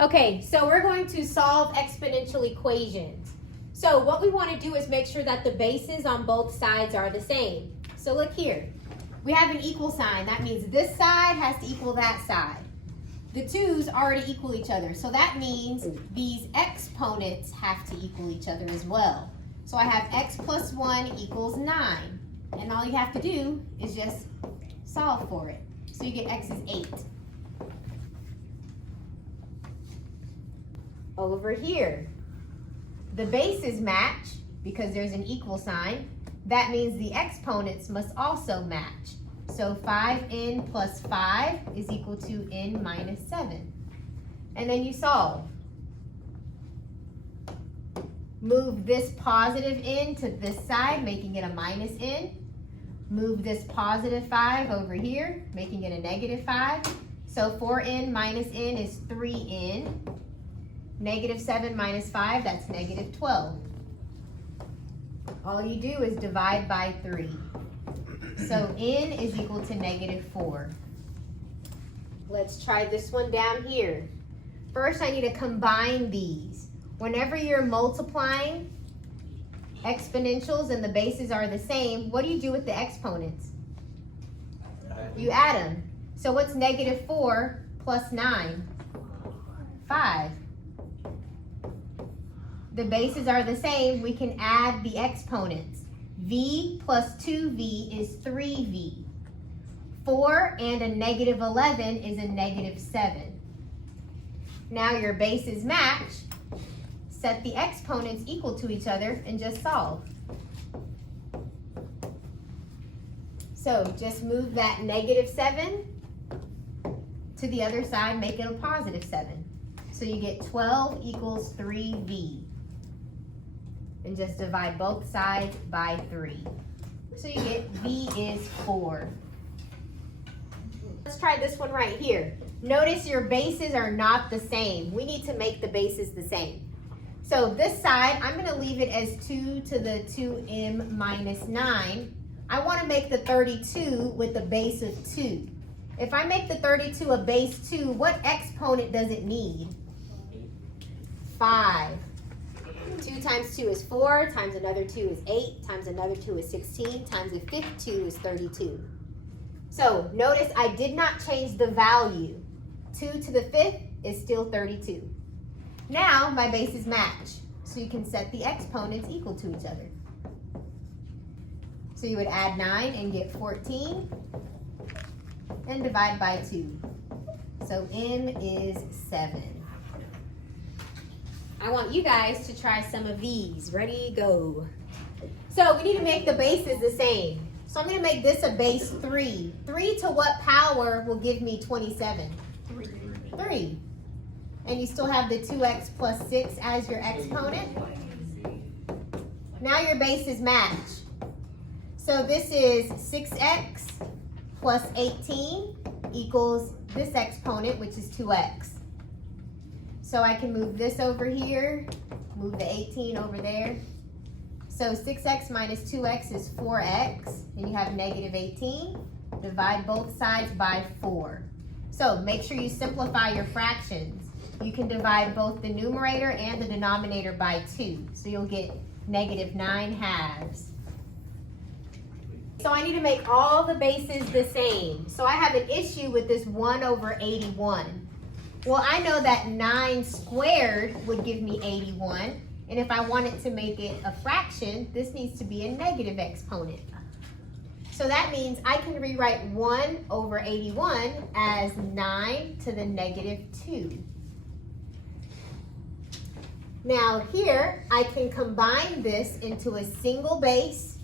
Okay, so we're going to solve exponential equations. So what we want to do is make sure that the bases on both sides are the same. So look here. We have an equal sign. That means this side has to equal that side. The 2's already equal each other. So that means these exponents have to equal each other as well. So I have x plus 1 equals 9. And all you have to do is just solve for it. So you get x is 8. Over here, the bases match because there's an equal sign. That means the exponents must also match. So 5n plus 5 is equal to n minus 7. And then you solve. Move this positive n to this side, making it a minus n. Move this positive 5 over here, making it a negative 5. So 4n minus n is 3n. Negative 7 minus 5, that's negative 12. All you do is divide by 3. So n is equal to negative 4. Let's try this one down here. First, I need to combine these. Whenever you're multiplying exponentials and the bases are the same, what do you do with the exponents? You add them. So what's negative 4 plus 9? 5. The bases are the same, we can add the exponents. V plus 2v is 3v. 4 and a negative 11 is a negative 7. Now your bases match. Set the exponents equal to each other and just solve. So just move that negative 7 to the other side, make it a positive 7. So you get 12 equals 3v. And just divide both sides by 3. So you get v is 4. Let's try this one right here. Notice your bases are not the same. We need to make the bases the same. So this side, I'm going to leave it as 2 to the 2m minus 9. I want to make the 32 with a base of 2. If I make the 32 a base 2, what exponent does it need? 5. 2 times 2 is 4, times another 2 is 8, times another 2 is 16, times a fifth 2 is 32. So notice I did not change the value. 2 to the fifth is still 32. Now my bases match, so you can set the exponents equal to each other. So you would add 9 and get 14, and divide by 2. So n is 7. I want you guys to try some of these. Ready, go. So we need to make the bases the same. So I'm going to make this a base 3. 3 to what power will give me 27? 3. And you still have the 2x plus 6 as your exponent. Now your bases match. So this is 6x plus 18 equals this exponent, which is 2x. So I can move this over here, move the 18 over there. So 6x minus 2x is 4x, and you have negative 18. Divide both sides by 4. So make sure you simplify your fractions. You can divide both the numerator and the denominator by 2. So you'll get negative 9 halves. So I need to make all the bases the same. So I have an issue with this 1 over 81. Well, I know that 9 squared would give me 81. And if I wanted to make it a fraction, this needs to be a negative exponent. So that means I can rewrite 1 over 81 as 9 to the negative 2. Now here, I can combine this into a single base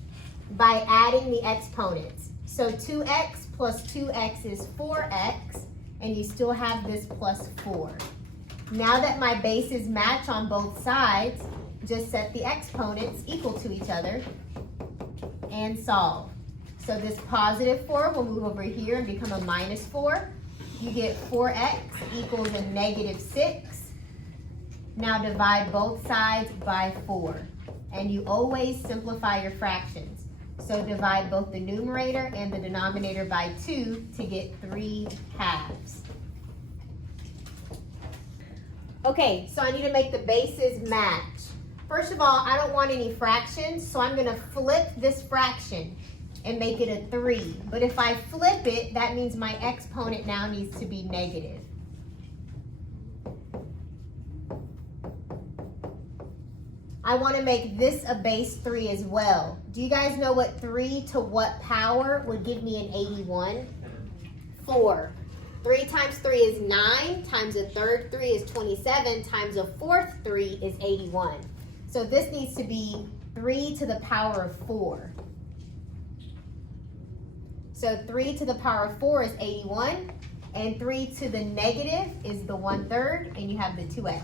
by adding the exponents. So 2x plus 2x is 4x, and you still have this plus 4. Now that my bases match on both sides, just set the exponents equal to each other and solve. So this positive 4 will move over here and become a minus 4. You get 4x equals a negative 6. Now divide both sides by 4. And you always simplify your fractions. So divide both the numerator and the denominator by 2 to get 3 halves. Okay, so I need to make the bases match. First of all, I don't want any fractions, so I'm gonna flip this fraction and make it a 3. But if I flip it, that means my exponent now needs to be negative. I want to make this a base 3 as well. Do you guys know what 3 to what power would give me an 81? 4. 3 times 3 is 9, times a third 3 is 27, times a fourth 3 is 81. So this needs to be 3 to the power of 4. So 3 to the power of 4 is 81, and 3 to the negative is the 1/3, and you have the 2x.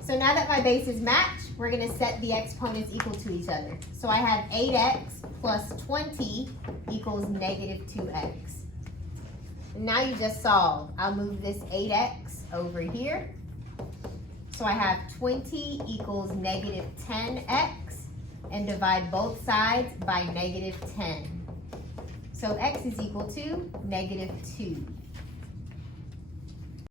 So now that my bases match, we're going to set the exponents equal to each other. So I have 8x plus 20 equals negative 2x. And now you just solve. I'll move this 8x over here. So I have 20 equals negative 10x, and divide both sides by negative 10. So x is equal to negative 2.